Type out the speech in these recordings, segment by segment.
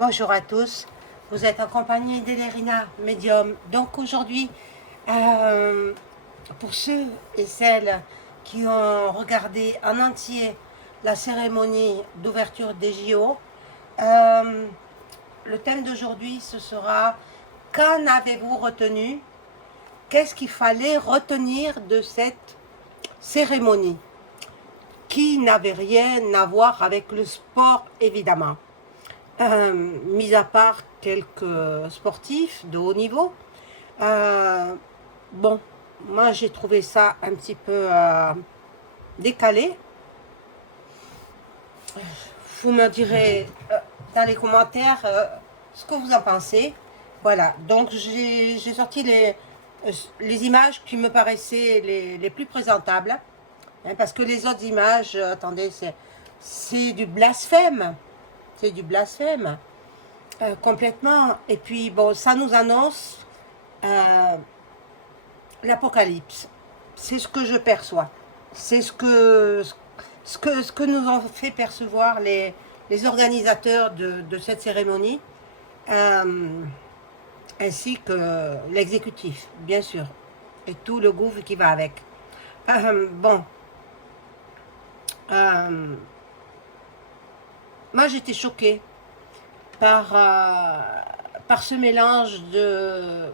Bonjour à tous, vous êtes en compagnie d'Elerina Medium. Donc aujourd'hui, pour ceux et celles qui ont regardé en entier la cérémonie d'ouverture des JO, le thème d'aujourd'hui ce sera « Qu'en avez-vous retenu? Qu'est-ce qu'il fallait retenir de cette cérémonie ?» qui n'avait rien à voir avec le sport évidemment. Mis à part quelques sportifs de haut niveau, bon, moi j'ai trouvé ça un petit peu décalé. Vous me direz dans les commentaires ce que vous en pensez. Voilà, donc j'ai sorti les images qui me paraissaient les plus présentables, hein, parce que les autres images, attendez, c'est du blasphème. C'est du blasphème, complètement. Et puis, bon, ça nous annonce l'apocalypse. C'est ce que je perçois. C'est ce que nous ont fait percevoir les organisateurs de cette cérémonie, ainsi que l'exécutif, bien sûr, et tout le gouffre qui va avec. Bon. Moi, j'étais choquée par ce mélange de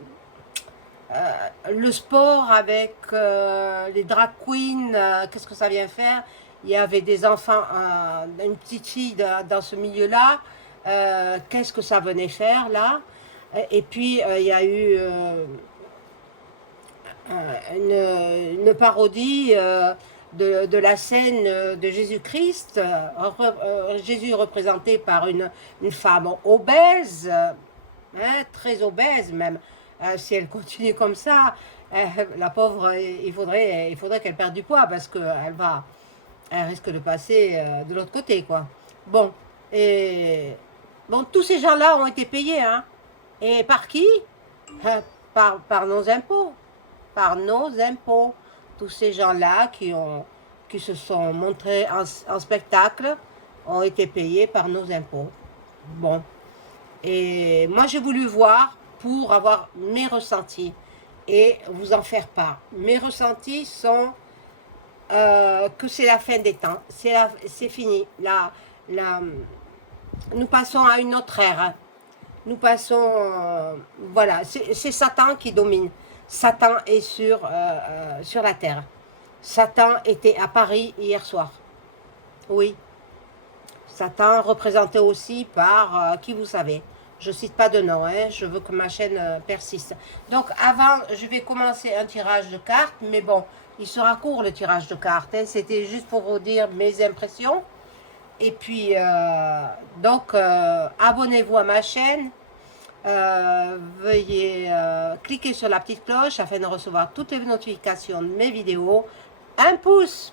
le sport avec les drag queens. Qu'est-ce que ça vient faire? Il y avait des enfants, une petite fille dans ce milieu-là. Qu'est-ce que ça venait faire là? Et puis, il y a eu une parodie de la scène de Jésus-Christ, Jésus représenté par une femme obèse, hein, très obèse même. Si elle continue comme ça, la pauvre, il faudrait qu'elle perde du poids parce qu'elle risque de passer de l'autre côté, quoi. Bon, et bon, tous ces gens-là ont été payés, hein. Et par qui? Par nos impôts. Par nos impôts. Tous ces gens-là qui se sont montrés en spectacle ont été payés par nos impôts. Bon. Et moi, j'ai voulu voir pour avoir mes ressentis et vous en faire part. Mes ressentis sont que c'est la fin des temps. C'est fini. Nous passons à une autre ère. Nous passons... voilà, c'est Satan qui domine. Satan est sur la terre. Satan était à Paris hier soir. Oui. Satan représenté aussi par qui vous savez. Je ne cite pas de nom, hein, je veux que ma chaîne persiste. Donc avant, je vais commencer un tirage de cartes, mais bon, il sera court le tirage de cartes. Hein, c'était juste pour vous dire mes impressions. Et puis, donc, abonnez-vous à ma chaîne. Veuillez cliquer sur la petite cloche afin de recevoir toutes les notifications de mes vidéos. Un pouce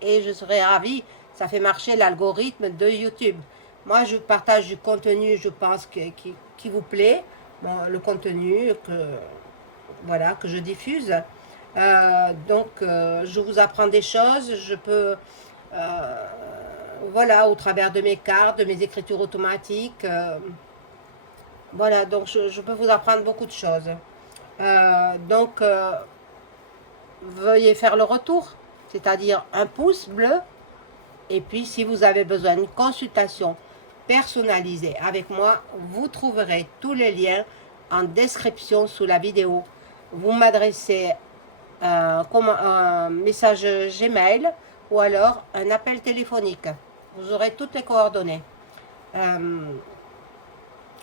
et je serai ravie. Ça fait marcher l'algorithme de YouTube. Moi, je partage du contenu, je pense, qui vous plaît. Bon, le contenu voilà, que je diffuse. Donc, je vous apprends des choses. Je peux, voilà, au travers de mes cartes, de mes écritures automatiques. Voilà, donc je peux vous apprendre beaucoup de choses. Donc, veuillez faire le retour, c'est-à-dire un pouce bleu. Et puis, si vous avez besoin d'une consultation personnalisée avec moi, vous trouverez tous les liens en description sous la vidéo. Vous m'adressez un message Gmail ou alors un appel téléphonique. Vous aurez toutes les coordonnées.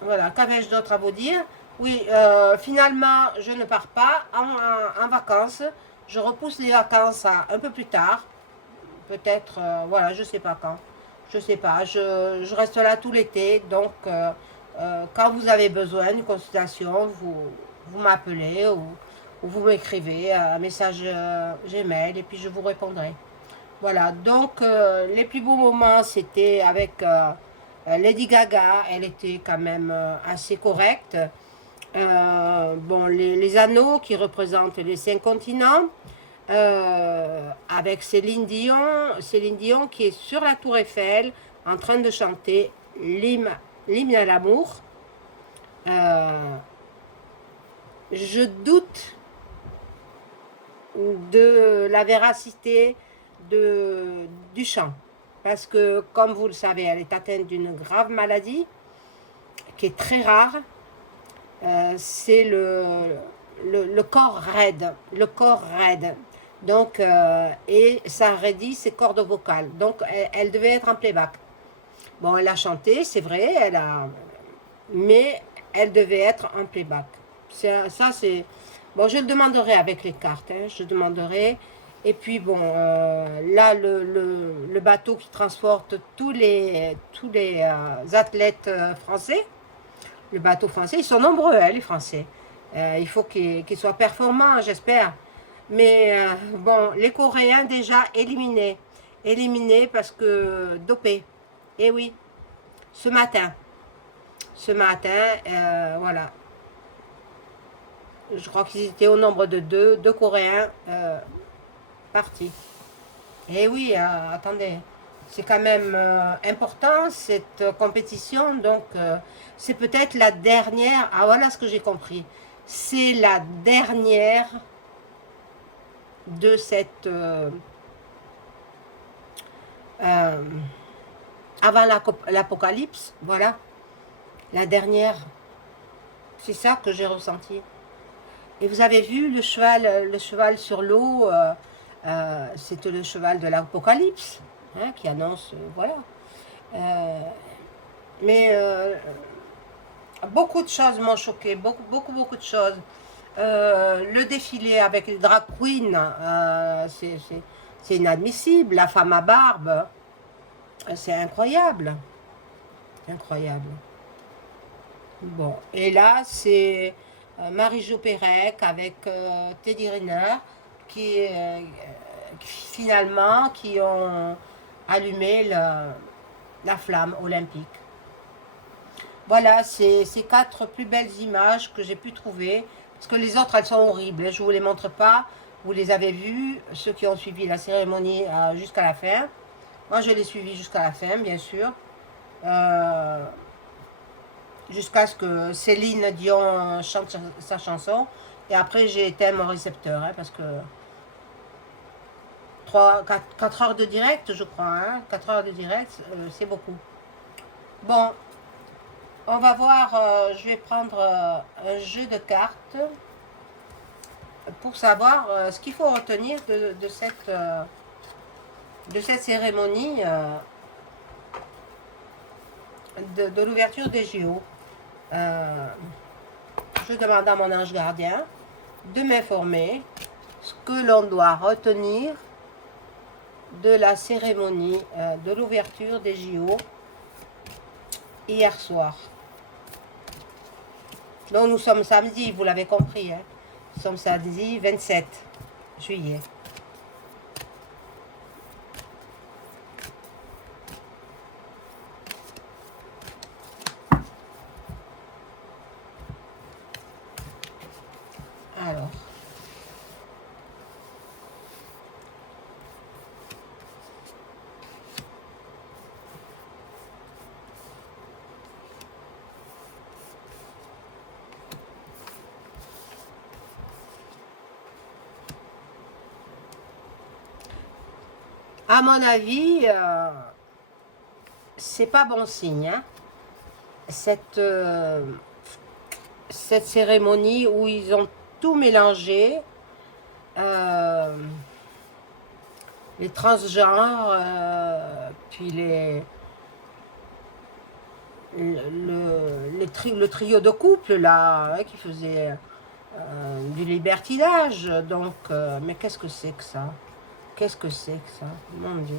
Voilà, qu'avais-je d'autre à vous dire? Oui, finalement, je ne pars pas en vacances. Je repousse les vacances à un peu plus tard. Peut-être, voilà, je ne sais pas quand. Je ne sais pas, je reste là tout l'été. Donc, quand vous avez besoin d'une consultation, vous m'appelez ou vous m'écrivez un message Gmail et puis je vous répondrai. Voilà, donc les plus beaux moments, c'était avec... Lady Gaga, elle était quand même assez correcte. Bon, les anneaux qui représentent les 5 continents, avec Céline Dion qui est sur la Tour Eiffel en train de chanter l'hymne l'hymne à l'amour. Je doute de la véracité du chant. Parce que, comme vous le savez, elle est atteinte d'une grave maladie qui est très rare. C'est le corps raide. Le corps raide. Donc, et ça raidit ses cordes vocales. Donc, elle devait être en playback. Bon, elle a chanté, c'est vrai, mais elle devait être en playback. Ça, c'est... Bon, je le demanderai avec les cartes, hein, je demanderai. Et puis, bon, là, le bateau qui transporte tous les athlètes français, le bateau français, ils sont nombreux, hein, les Français. Il faut qu'ils soient performants, j'espère. Mais, bon, les Coréens déjà éliminés. Éliminés parce que dopés. Eh oui, ce matin. Ce matin, voilà. Je crois qu'ils étaient au nombre de deux Coréens partis. Et oui, attendez, c'est quand même important cette compétition, donc c'est peut-être la dernière, ah voilà ce que j'ai compris, c'est la dernière de cette... avant l'apocalypse, voilà, la dernière, c'est ça que j'ai ressenti. Et vous avez vu le cheval sur l'eau, c'était le cheval de l'Apocalypse, hein, qui annonce, voilà. Mais beaucoup de choses m'ont choqué, beaucoup de choses. Le défilé avec les drag queens, c'est inadmissible. La femme à barbe, c'est incroyable. Incroyable. Bon, et là, c'est Marie-Jo Pérec avec Teddy Riner qui, finalement, qui ont allumé la flamme olympique. Voilà, c'est ces 4 plus belles images que j'ai pu trouver. Parce que les autres, elles sont horribles. Je ne vous les montre pas. Vous les avez vues, ceux qui ont suivi la cérémonie jusqu'à la fin. Moi, je l'ai suivi jusqu'à la fin, bien sûr. Jusqu'à ce que Céline Dion chante sa chanson. Et après, j'ai éteint mon récepteur, hein, parce que 4 heures de direct, je crois. Hein, 4 heures de direct, c'est beaucoup. Bon, on va voir, je vais prendre un jeu de cartes pour savoir ce qu'il faut retenir de cette cérémonie de l'ouverture des JO. Je demande à mon ange gardien de m'informer ce que l'on doit retenir de la cérémonie de l'ouverture des JO hier soir. Donc nous sommes samedi, vous l'avez compris, hein. Nous sommes samedi 27 juillet. Alors, à mon avis, c'est pas bon signe, hein, cette cérémonie où ils ont tout mélangé, les transgenres, puis le trio de couple là, hein, qui faisait du libertinage. Donc, mais qu'est-ce que c'est que ça? Qu'est-ce que c'est que ça? Mon Dieu.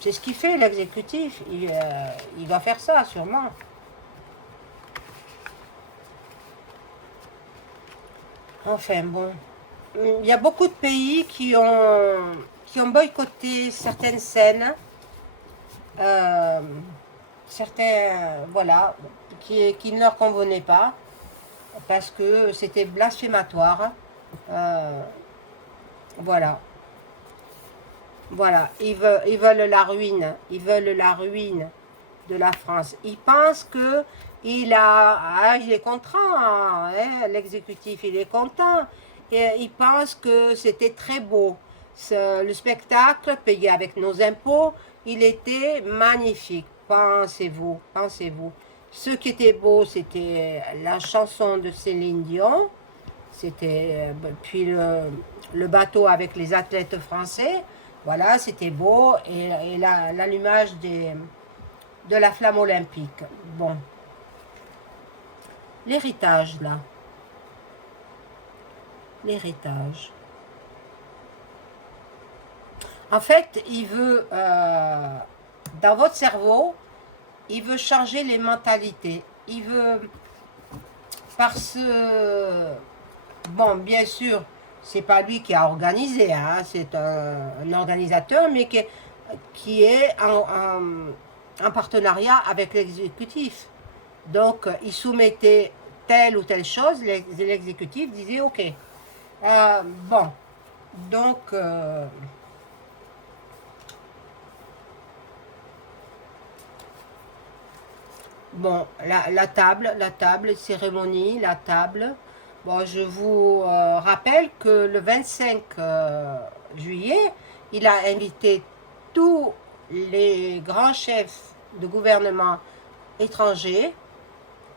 C'est ce qu'il fait, l'exécutif. Il va faire ça, sûrement. Enfin, bon. Il y a beaucoup de pays qui ont boycotté certaines scènes. Certains, voilà, qui ne leur convenaient pas. Parce que c'était blasphématoire. Voilà. Voilà, ils veulent la ruine. Ils veulent la ruine de la France. Ils pensent que il est content, hein, l'exécutif, il est content. Et ils pensent que c'était très beau. Le spectacle, payé avec nos impôts, il était magnifique. Pensez-vous, pensez-vous. Ce qui était beau, c'était la chanson de Céline Dion. C'était puis le bateau avec les athlètes français. Voilà, c'était beau. Et l'allumage de la flamme olympique. Bon. L'héritage, là. L'héritage. En fait, il veut, dans votre cerveau, il veut changer les mentalités. Il veut, parce bon, bien sûr, c'est pas lui qui a organisé, hein, c'est un organisateur, mais qui est en partenariat avec l'exécutif. Donc, il soumettait telle ou telle chose, l'exécutif disait OK. Bon, donc, bon, la table, cérémonie, la table. Bon, je vous rappelle que le 25 juillet, il a invité tous les grands chefs de gouvernement étrangers,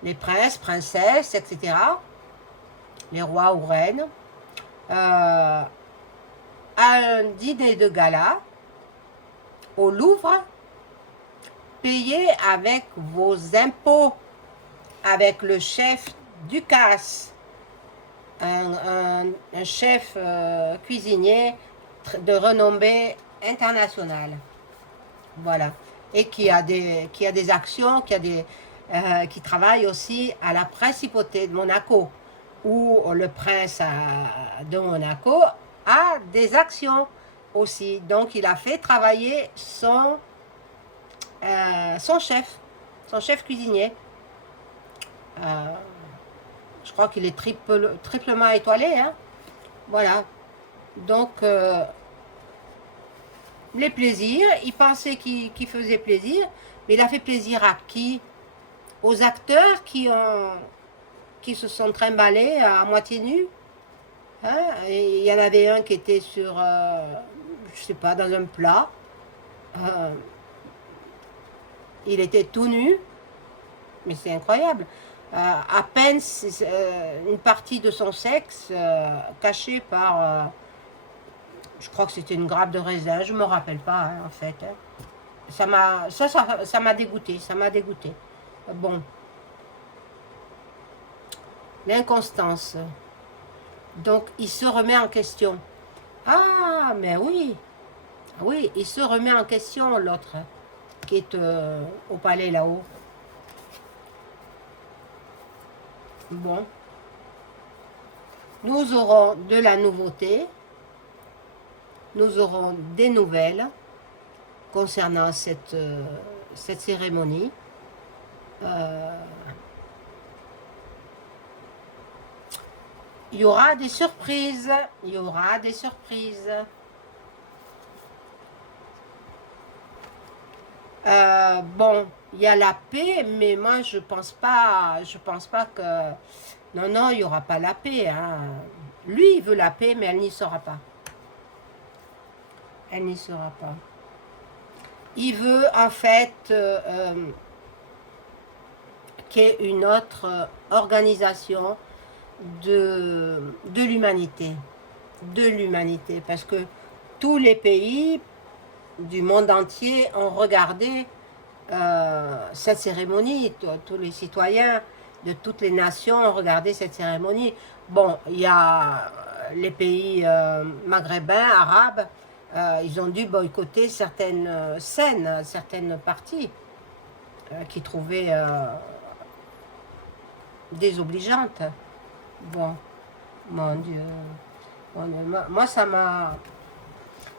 les princes, princesses, etc., les rois ou reines, à un dîner de gala au Louvre, payé avec vos impôts, avec le chef du CAS, un chef cuisinier de renommée internationale. Voilà. Et qui a des actions, qui travaille aussi à la principauté de Monaco, où le prince de Monaco a des actions aussi. Donc il a fait travailler son chef cuisinier. Je crois qu'il est triplement étoilé. Hein. Voilà. Donc, les plaisirs, il pensait qu'il faisait plaisir, mais il a fait plaisir à qui? Aux acteurs qui se sont trimballés à moitié nus. Hein. Et il y en avait un qui était sur, je sais pas, dans un plat. Il était tout nu, mais c'est incroyable. À peine une partie de son sexe cachée par, je crois que c'était une grappe de raisin, je me rappelle pas hein, en fait. Hein. Ça m'a dégoûté, ça m'a dégoûté. Bon, l'inconstance. Donc il se remet en question. Ah, mais oui, oui, il se remet en question l'autre qui est au palais là-haut. Bon, nous aurons de la nouveauté, nous aurons des nouvelles concernant cette cérémonie. Il y aura des surprises, il y aura des surprises. Bon, il y a la paix, mais moi je pense pas que... Non, non, il n'y aura pas la paix. Hein. Lui, il veut la paix, mais elle n'y sera pas. Elle n'y sera pas. Il veut en fait qu'il y ait une autre organisation de l'humanité. De l'humanité. Parce que tous les pays du monde entier ont regardé cette cérémonie. Tous les citoyens de toutes les nations ont regardé cette cérémonie. Bon, il y a les pays maghrébins, arabes, ils ont dû boycotter certaines scènes, certaines parties qui trouvaient désobligeantes. Bon, mon Dieu. Moi, ça m'a...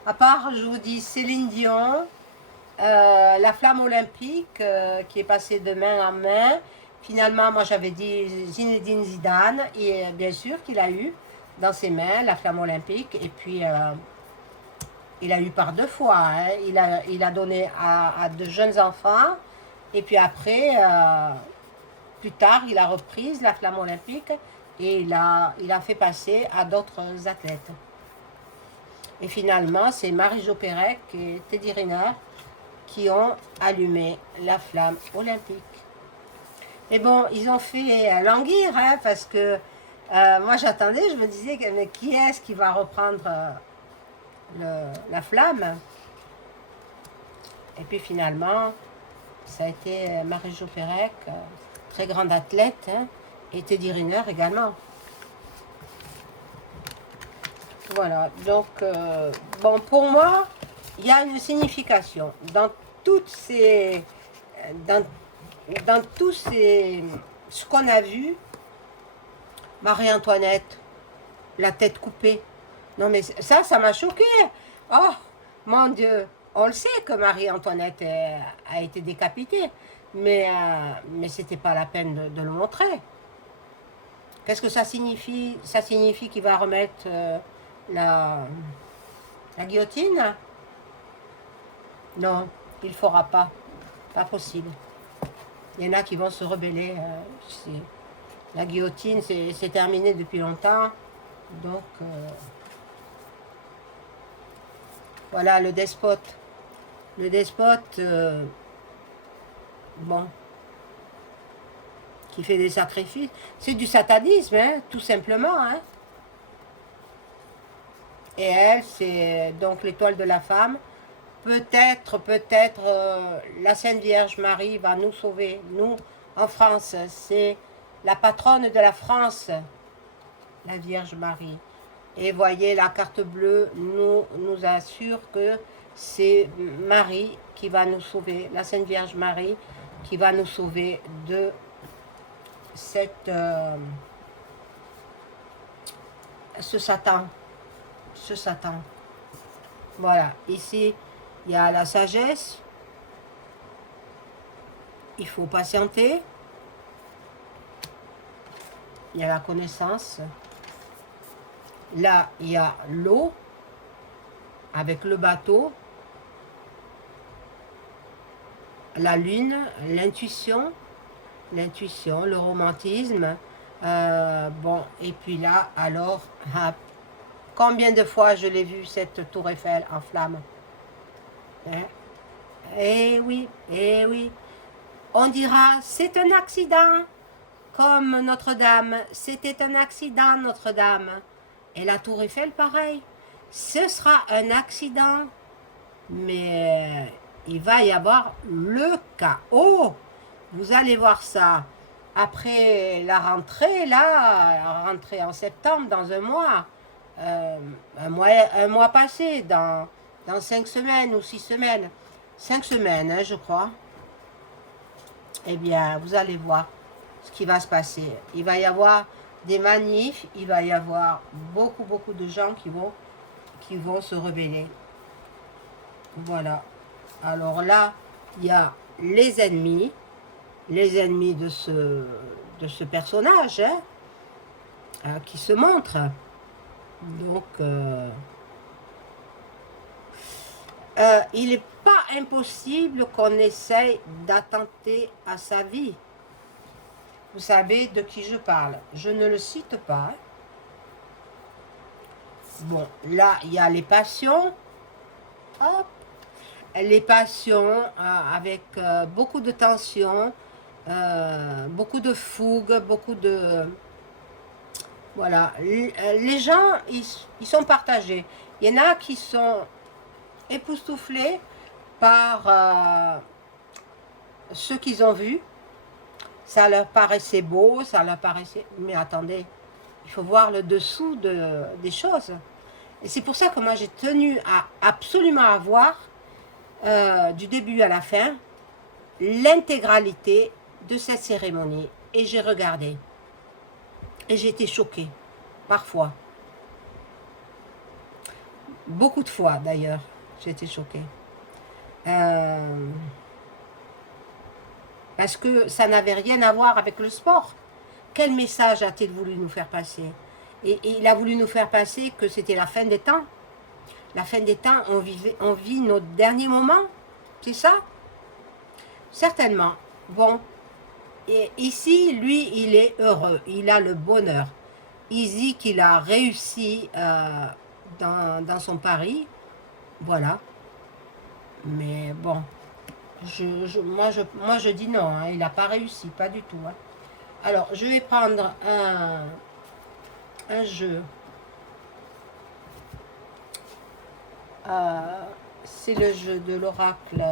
À part, je vous dis, Céline Dion, la flamme olympique qui est passée de main en main. Finalement, moi, j'avais dit Zinedine Zidane, et bien sûr qu'il a eu dans ses mains la flamme olympique. Et puis, il a eu par 2 fois. Hein. Il a donné à de jeunes enfants. Et puis après, plus tard, il a repris la flamme olympique et il a fait passer à d'autres athlètes. Et finalement, c'est Marie-Jo Pérec et Teddy Riner qui ont allumé la flamme olympique. Et bon, ils ont fait languir, hein, parce que moi j'attendais, je me disais, mais qui est-ce qui va reprendre la flamme? Et puis finalement, ça a été Marie-Jo Pérec, très grande athlète, hein, et Teddy Riner également. Voilà, donc, bon, pour moi, il y a une signification dans toutes ces... Dans tout ce qu'on a vu, Marie-Antoinette, la tête coupée. Non mais ça m'a choqué. Oh, mon Dieu, on le sait que Marie-Antoinette a été décapitée, mais c'était pas la peine de le montrer. Qu'est-ce que ça signifie? Ça signifie qu'il va remettre la guillotine? Non, il ne fera pas. Pas possible. Il y en a qui vont se rebeller. La guillotine, c'est terminé depuis longtemps. Donc, voilà, le despote. Le despote, bon, qui fait des sacrifices. C'est du satanisme, hein, tout simplement. Hein. Et elle, c'est donc l'étoile de la femme. Peut-être, la Sainte Vierge Marie va nous sauver. Nous, en France, c'est la patronne de la France, la Vierge Marie. Et voyez, la carte bleue nous assure que c'est Marie qui va nous sauver, la Sainte Vierge Marie, qui va nous sauver de cette, ce Satan. Ce Satan. Voilà, ici, il y a la sagesse, il faut patienter, il y a la connaissance, là il y a l'eau, avec le bateau, la lune, l'intuition, le romantisme, bon, et puis là, alors, combien de fois je l'ai vu cette tour Eiffel en flammes? Hein? Eh oui, eh oui. On dira, c'est un accident, comme Notre-Dame. C'était un accident, Notre-Dame. Et la tour Eiffel, pareil. Ce sera un accident, mais il va y avoir le chaos. Vous allez voir ça. Après la rentrée, là, rentrée en septembre, dans un mois passé, dans 5 semaines ou 6 semaines, 5 semaines, hein, je crois, eh bien, vous allez voir ce qui va se passer. Il va y avoir des manifs, il va y avoir beaucoup de gens qui vont se rebeller. Voilà. Alors là, il y a les ennemis de ce personnage, hein, qui se montrent. Donc, il n'est pas impossible qu'on essaye d'attenter à sa vie. Vous savez de qui je parle. Je ne le cite pas. Bon, là, il y a les passions. Hop. Les passions avec beaucoup de tension, beaucoup de fougue, beaucoup de... Voilà. Les gens, ils sont partagés. Il y en a qui sont époustouflés par ce qu'ils ont vu. Ça leur paraissait beau, ça leur paraissait... Mais attendez, il faut voir le dessous des choses. Et c'est pour ça que moi j'ai tenu à absolument avoir, du début à la fin, l'intégralité de cette cérémonie. Et j'ai regardé. Et j'ai été choquée, parfois. Beaucoup de fois d'ailleurs, j'ai été choquée. Parce que ça n'avait rien à voir avec le sport. Quel message a-t-il voulu nous faire passer? Et il a voulu nous faire passer que c'était la fin des temps. la fin des temps, on vit nos derniers moments. C'est ça? Certainement. Bon. Et ici, lui, il est heureux. Il a le bonheur. Il dit qu'il a réussi dans son pari. Voilà. Mais bon. Moi, je dis non. Hein, il n'a pas réussi. Pas du tout. Hein. Alors, je vais prendre un jeu. C'est le jeu de l'oracle.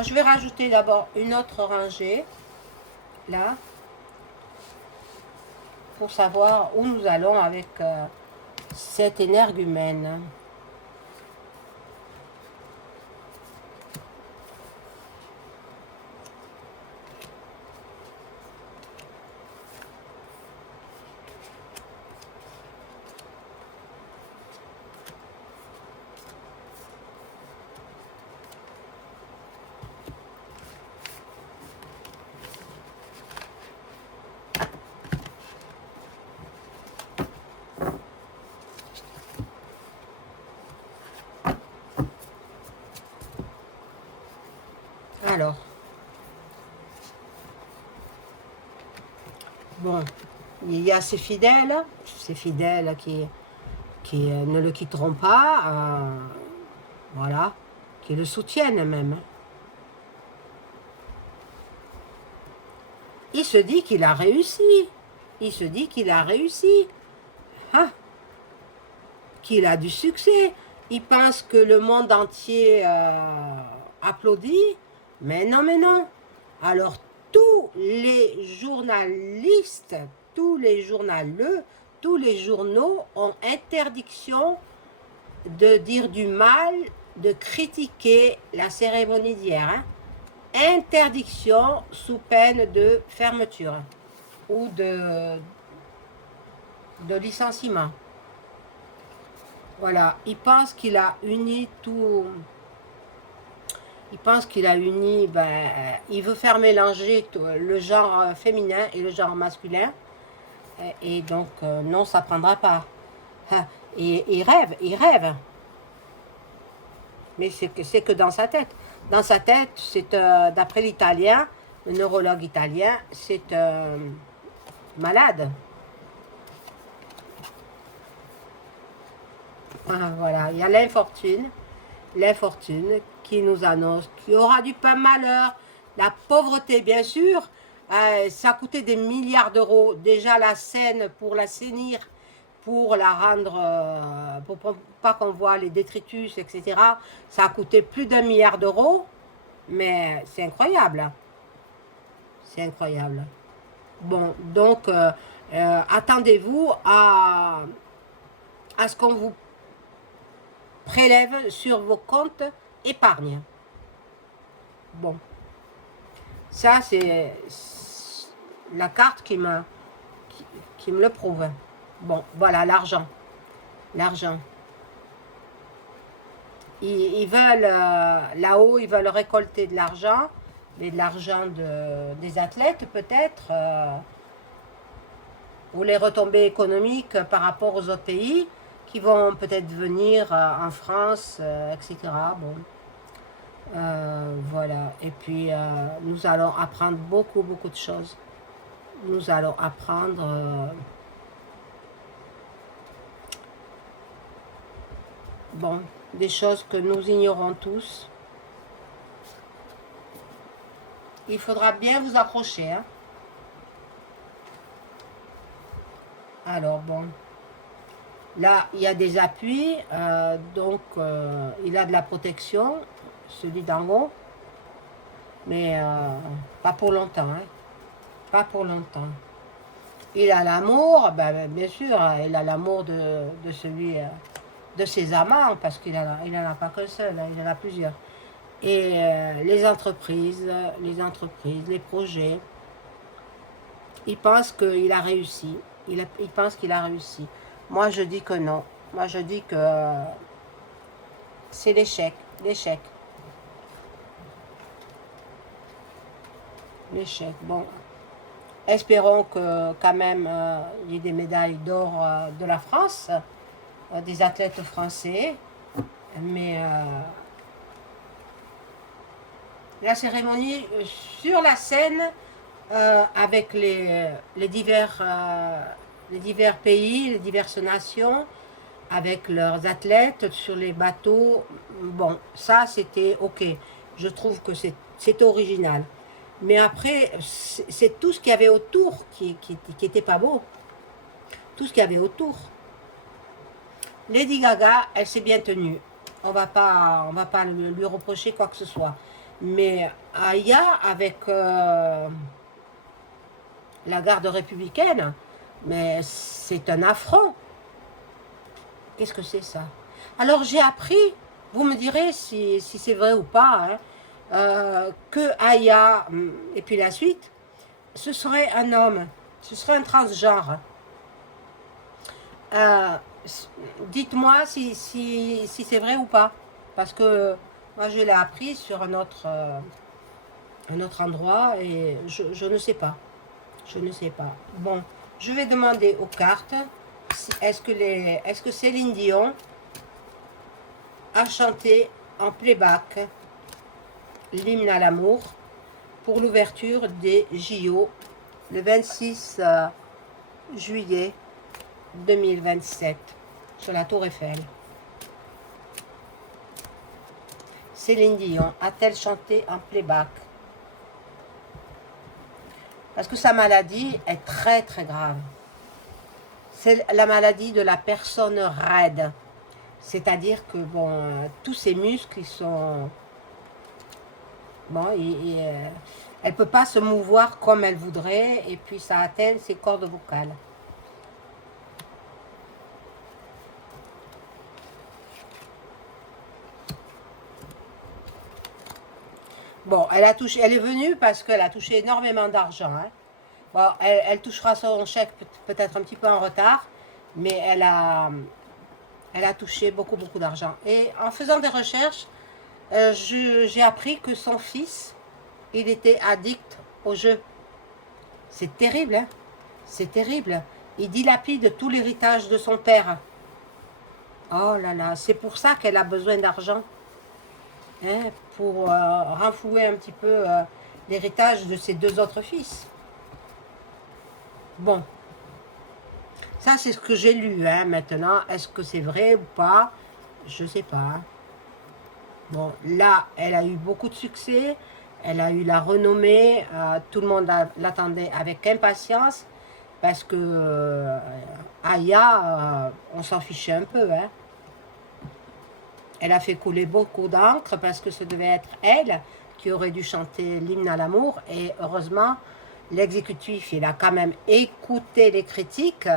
Je vais rajouter d'abord une autre rangée, là, pour savoir où nous allons avec cette énergumène. Alors, bon, il y a ces fidèles qui ne le quitteront pas, voilà, qui le soutiennent même. Il se dit qu'il a réussi, il se dit qu'il a réussi, hein, qu'il a du succès. Il pense que le monde entier applaudit, mais non, mais non. Alors, tous les journalistes, tous les journaleux, tous les journaux ont interdiction de dire du mal, de critiquer la cérémonie d'hier. Hein. Interdiction sous peine de fermeture ou de licenciement. Voilà, il pense qu'il a uni tout. Il pense qu'il a uni, il veut faire mélanger le genre féminin et le genre masculin. Et donc, non, ça ne prendra pas. Et il rêve. Mais c'est que dans sa tête. Dans sa tête, c'est d'après l'italien, le neurologue italien, c'est malade. Voilà, il y a l'infortune qui nous annonce qu'il y aura du pain malheur, la pauvreté bien sûr, ça a coûté des milliards d'euros, déjà la scène pour l'assainir, pour la rendre, pour pas qu'on voit les détritus, etc. Ça a coûté plus d'1 milliard d'euros, mais c'est incroyable. C'est incroyable. Bon, donc, attendez-vous à ce qu'on vous prélève sur vos comptes épargne. Bon. Ça, c'est la carte qui me le prouve. Bon, voilà, l'argent. L'argent. Ils veulent, là-haut, ils veulent récolter de l'argent, mais de l'argent des athlètes peut-être, ou les retombées économiques par rapport aux autres pays qui vont peut-être venir en France, etc. Bon. Voilà. Et puis, nous allons apprendre beaucoup de choses. Nous allons apprendre... bon, des choses que nous ignorons tous. Il faudra bien vous accrocher. Hein. Alors, bon. Là, il y a des appuis. Donc, il a de la protection, celui d'en haut. Mais pas pour longtemps. Hein. Pas pour longtemps. Il a l'amour, bien sûr, il a l'amour de celui... de ses amants, parce qu'il n'en a pas qu'un seul, hein, il en a plusieurs. Et les entreprises, les projets, il pense qu'il a réussi. Il pense qu'il a réussi. Moi, je dis que non. Moi, je dis que c'est l'échec. L'échec. L'échec. Bon. Espérons que, quand même, il y ait des médailles d'or de la France. des athlètes français. Mais la cérémonie sur la scène, avec les divers pays, les diverses nations, avec leurs athlètes sur les bateaux, bon, ça c'était ok. Je trouve que c'est original. Mais après, c'est tout ce qu'il y avait autour qui était pas beau. Tout ce qu'il y avait autour. Lady Gaga, elle s'est bien tenue. On va pas lui reprocher quoi que ce soit. Mais Aya, avec la garde républicaine, mais c'est un affront. Qu'est-ce que c'est ça? Alors j'ai appris, vous me direz si c'est vrai ou pas, que Aya, et puis la suite, ce serait un homme, ce serait un transgenre. Dites-moi si c'est vrai ou pas, parce que moi je l'ai appris sur un autre endroit et je ne sais pas. Je ne sais pas. Bon, je vais demander aux cartes, est-ce que Céline Dion a chanté en playback l'hymne à l'amour pour l'ouverture des JO le 26 juillet 2027 sur la Tour Eiffel. Céline Dion a-t-elle chanté en playback? Parce que sa maladie est très très grave. C'est la maladie de la personne raide. C'est-à-dire que bon, tous ses muscles, ils sont... Bon, elle ne peut pas se mouvoir comme elle voudrait, et puis ça atteint ses cordes vocales. Bon, elle est venue parce qu'elle a touché énormément d'argent. Hein. Bon, elle touchera son chèque peut-être un petit peu en retard, mais elle a touché beaucoup d'argent. Et en faisant des recherches, j'ai appris que son fils, il était addict au jeu. C'est terrible, hein? C'est terrible. Il dilapide tout l'héritage de son père. Oh là là, c'est pour ça qu'elle a besoin d'argent. Hein, pour renflouer un petit peu l'héritage de ses deux autres fils. Bon, ça c'est ce que j'ai lu. Hein. Maintenant, est-ce que c'est vrai ou pas? Je sais pas. Bon, là, elle a eu beaucoup de succès. Elle a eu la renommée. Tout le monde l'attendait avec impatience. Parce que Aya, on s'en fichait un peu. Hein. Elle a fait couler beaucoup d'encre parce que ce devait être elle qui aurait dû chanter l'hymne à l'amour. Et heureusement, l'exécutif, il a quand même écouté les critiques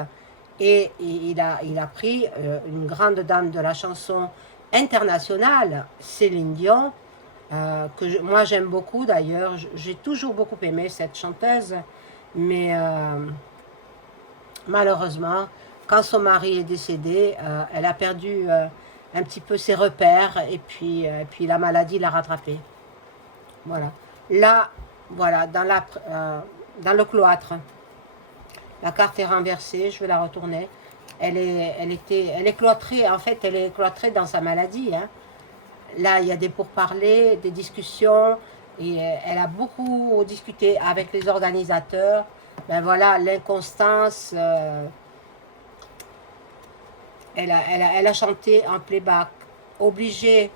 et il a pris une grande dame de la chanson internationale, Céline Dion, que moi j'aime beaucoup d'ailleurs. J'ai toujours beaucoup aimé cette chanteuse, mais malheureusement, quand son mari est décédé, elle a perdu un petit peu ses repères et puis la maladie l'a rattrapée. Voilà. Là, voilà, dans le cloître, la carte est renversée, je vais la retourner. Elle est cloîtrée, en fait, elle est cloîtrée dans sa maladie. Hein. Là, il y a des pourparlers, des discussions, et elle a beaucoup discuté avec les organisateurs. Ben voilà, l'inconstance... Elle a chanté en playback, obligée,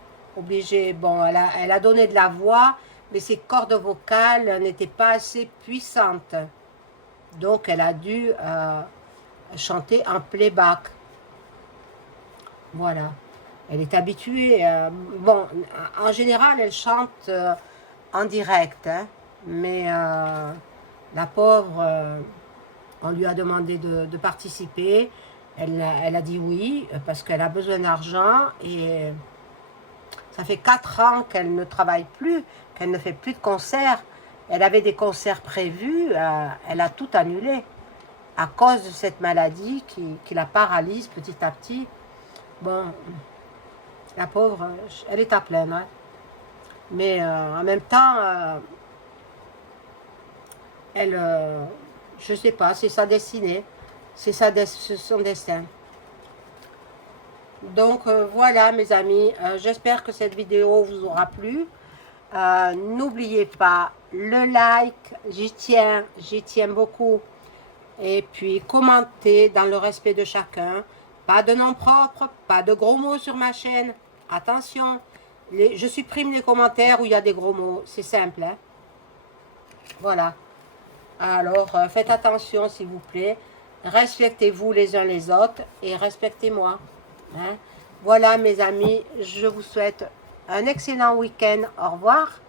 bon, elle a donné de la voix, mais ses cordes vocales n'étaient pas assez puissantes. Donc, elle a dû chanter en playback. Voilà. Elle est habituée. Bon, en général, elle chante en direct, hein, mais la pauvre, on lui a demandé de participer. Elle a dit oui, parce qu'elle a besoin d'argent et ça fait 4 ans qu'elle ne travaille plus, qu'elle ne fait plus de concerts. Elle avait des concerts prévus, elle a tout annulé à cause de cette maladie qui la paralyse petit à petit. Bon, la pauvre, elle est à plaindre. Hein. Mais en même temps, elle, je sais pas, c'est sa destinée, c'est son destin. Donc voilà mes amis, j'espère que cette vidéo vous aura plu. N'oubliez pas le like, j'y tiens beaucoup. Et puis commentez dans le respect de chacun. Pas de nom propre, pas de gros mots sur ma chaîne. Attention, je supprime les commentaires où il y a des gros mots. C'est simple, hein. Voilà. Alors, faites attention s'il vous plaît. Respectez-vous les uns les autres et respectez-moi. Hein. Voilà mes amis, je vous souhaite un excellent week-end. Au revoir.